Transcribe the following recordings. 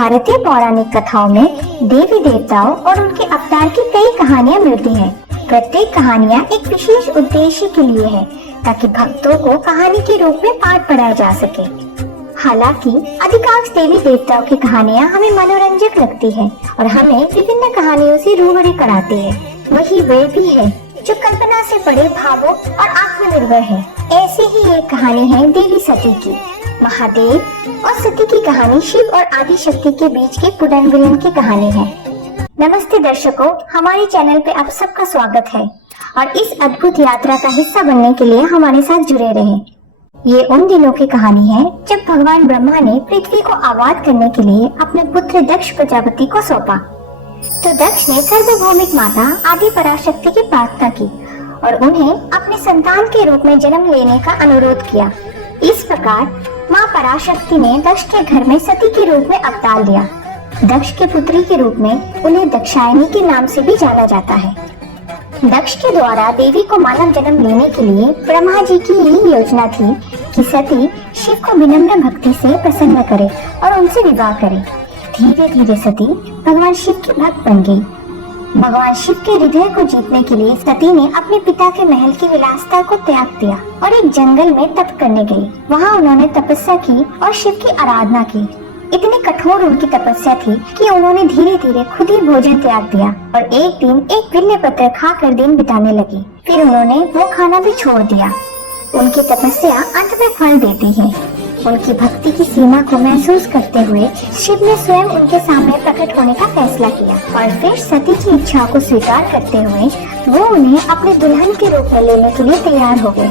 भारतीय पौराणिक कथाओं में देवी देवताओं और उनके अवतार की कई कहानियां मिलती हैं। प्रत्येक कहानियां एक विशेष उद्देश्य के लिए है ताकि भक्तों को कहानी के रूप में पाठ पढ़ाया जा सके। हालांकि अधिकांश देवी देवताओं की कहानियां हमें मनोरंजक लगती हैं और हमें विभिन्न कहानियों से रूबरू कराती है। वही वे भी है जो कल्पना से बड़े भावों और आत्मनिर्भर है। ऐसी ही एक कहानी है देवी सती की। महादेव और सती की कहानी शिव और आदि शक्ति के बीच के पुनर्मिलन की कहानी है। नमस्ते दर्शकों, हमारे चैनल पे आप सबका स्वागत है और इस अद्भुत यात्रा का हिस्सा बनने के लिए हमारे साथ जुड़े रहें। ये उन दिनों की कहानी है जब भगवान ब्रह्मा ने पृथ्वी को आबाद करने के लिए अपने पुत्र दक्ष प्रजापति को सौंपा। तो दक्ष ने सार्वभौमिक माता आदि पराशक्ति की प्रार्थना की और उन्हें अपने संतान के रूप में जन्म लेने का अनुरोध किया। इस प्रकार माँ पराशक्ति ने दक्ष के घर में सती के रूप में अवतार लिया। दक्ष के पुत्री के रूप में उन्हें दक्षायनी के नाम से भी जाना जाता है। दक्ष के द्वारा देवी को मानव जन्म लेने के लिए ब्रह्मा जी की यही योजना थी कि सती शिव को विनम्र भक्ति से प्रसन्न करे और उनसे विवाह करे। धीरे धीरे सती भगवान शिव की भक्त बन गई। भगवान शिव के हृदय को जीतने के लिए सती ने अपने पिता के महल की विलासिता को त्याग दिया और एक जंगल में तप करने गई। वहाँ उन्होंने तपस्या की और शिव की आराधना की। इतनी कठोर उनकी तपस्या थी कि उन्होंने धीरे धीरे खुद ही भोजन त्याग दिया और एक दिन एक बिल्व पत्र खाकर दिन बिताने लगी। फिर उन्होंने वो खाना भी छोड़ दिया। उनकी तपस्या अंत में फल देती है। उनकी भक्ति की सीमा को महसूस करते हुए शिव ने स्वयं उनके सामने प्रकट होने का फैसला किया और फिर सती की इच्छाओं को स्वीकार करते हुए वो उन्हें अपने दुल्हन के रूप में लेने के लिए तैयार हो गए।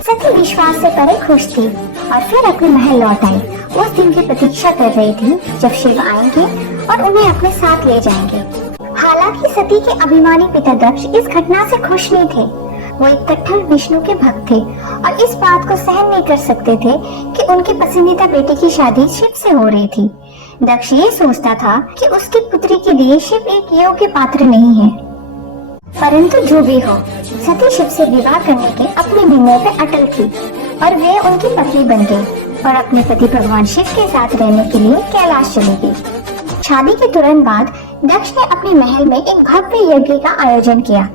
सती विश्वास से परे खुश थी और फिर अपने महल लौट आई। उस दिन की प्रतीक्षा कर रही थी जब शिव आएंगे और उन्हें अपने साथ ले जाएंगे। हालांकि सती के अभिमानी पिता दक्ष इस घटना से खुश नहीं थे। वो एक कट्टर विष्णु के भक्त थे और इस बात को सहन नहीं कर सकते थे कि उनकी पसंदीदा बेटी की शादी शिव से हो रही थी। दक्ष ये सोचता था कि उसकी पुत्री के लिए शिव एक योग्य पात्र नहीं है। परंतु जो भी हो, सती शिव से विवाह करने के अपने निर्णय पे अटल थी और वे उनकी पत्नी बन गई और अपने पति भगवान शिव के साथ रहने के लिए कैलाश चली गई। शादी के तुरंत बाद दक्ष ने अपने महल में एक भव्य यज्ञ का आयोजन किया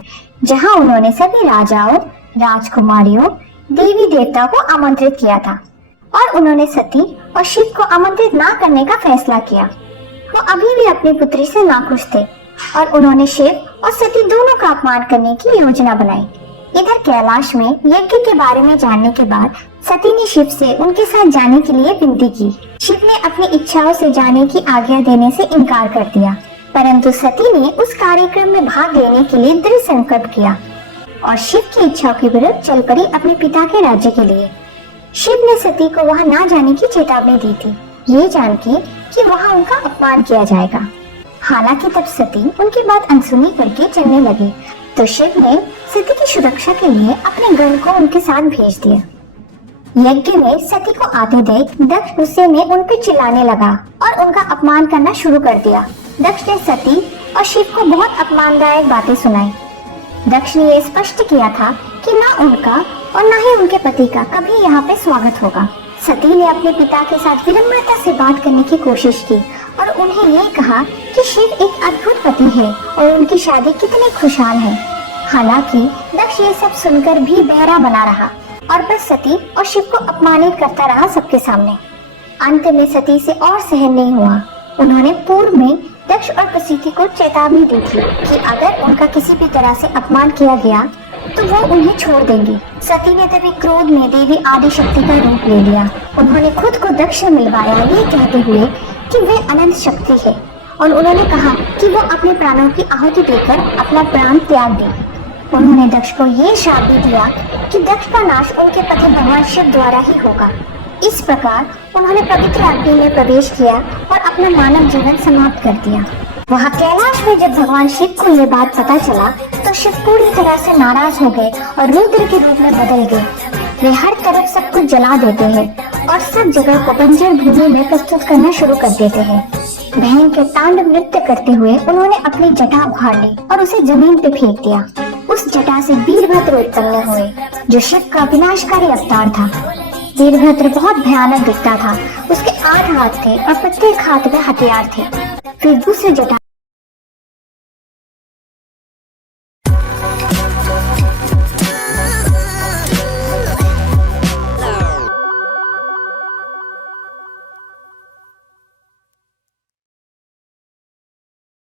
जहां उन्होंने सभी राजाओं, राजकुमारियों, देवी देवताओं को आमंत्रित किया था और उन्होंने सती और शिव को आमंत्रित ना करने का फैसला किया। वो अभी भी अपनी पुत्री से नाखुश थे और उन्होंने शिव और सती दोनों का अपमान करने की योजना बनाई। इधर कैलाश में यज्ञ के बारे में जानने के बाद सती ने शिव से उनके साथ जाने के लिए विनती की। शिव ने अपनी इच्छाओं से जाने की आज्ञा देने से इनकार कर दिया, परंतु सती ने उस कार्यक्रम में भाग लेने के लिए दृढ़ संकल्प किया और शिव की इच्छाओं के विरुद्ध चल पड़ी अपने पिता के राज्य के लिए। शिव ने सती को वहां ना जाने की चेतावनी दी थी, ये जान के कि वहां उनका अपमान किया जाएगा। हालांकि तब सती उनकी बात अनसुनी करके चलने लगी तो शिव ने सती की सुरक्षा के लिए अपने गण को उनके साथ भेज दिया। यज्ञ में सती को आते देख दक्ष गुस्से में उन पर चिल्लाने लगा और उनका अपमान करना शुरू कर दिया। दक्ष ने सती और शिव को बहुत अपमानदायक बातें सुनाई। दक्ष ने यह स्पष्ट किया था कि ना उनका और ना ही उनके पति का कभी यहाँ पे स्वागत होगा। सती ने अपने पिता के साथ विनम्रता से बात करने की कोशिश की और उन्हें ये कहा कि शिव एक अद्भुत पति है और उनकी शादी कितनी खुशहाल है। हालांकि दक्ष ये सब सुनकर भी बहरा बना रहा और बस सती और शिव को अपमानित करता रहा सबके सामने। अंत में सती से और सहन नहीं हुआ। उन्होंने पूर्व में दक्ष और प्रसूति को चेतावनी दी थी कि अगर उनका किसी भी तरह से अपमान किया गया तो वो उन्हें छोड़ देंगी। सती ने तभी क्रोध में देवी आदि शक्ति का रूप ले लिया। उन्होंने खुद को दक्ष से मिलवाया, ये कहते हुए कि वे अनंत शक्ति है और उन्होंने कहा कि वो अपने प्राणों की आहुति देकर अपना प्राण त्याग दे। उन्होंने दक्ष को ये श्राप भी दिया कि दक्ष का नाश उनके पति भगवान शिव द्वारा ही होगा। इस प्रकार उन्होंने पवित्र अग्नि में प्रवेश किया और अपना मानव जीवन समाप्त कर दिया। वहाँ कैलाश में जब भगवान शिव को ये बात पता चला तो शिव पूरी तरह से नाराज हो गए और रुद्र के रूप में बदल गए। वे हर तरफ सब कुछ जला देते हैं और सब जगह को बंजर भूमि में प्रस्तुत करना शुरू कर देते हैं। भयंकर तांडव नृत्य करते हुए उन्होंने अपनी जटा उखाड़ ली और उसे जमीन पे फेंक दिया। उस जटा से वीरभद्र उत्पन्न हुए जो शिव का विनाशकारी अवतार था। वीरभद्र बहुत भयानक दिखता था। उसके 8 हाथ थे और प्रत्येक हाथ में हथियार थे। फिर दूसरे जटा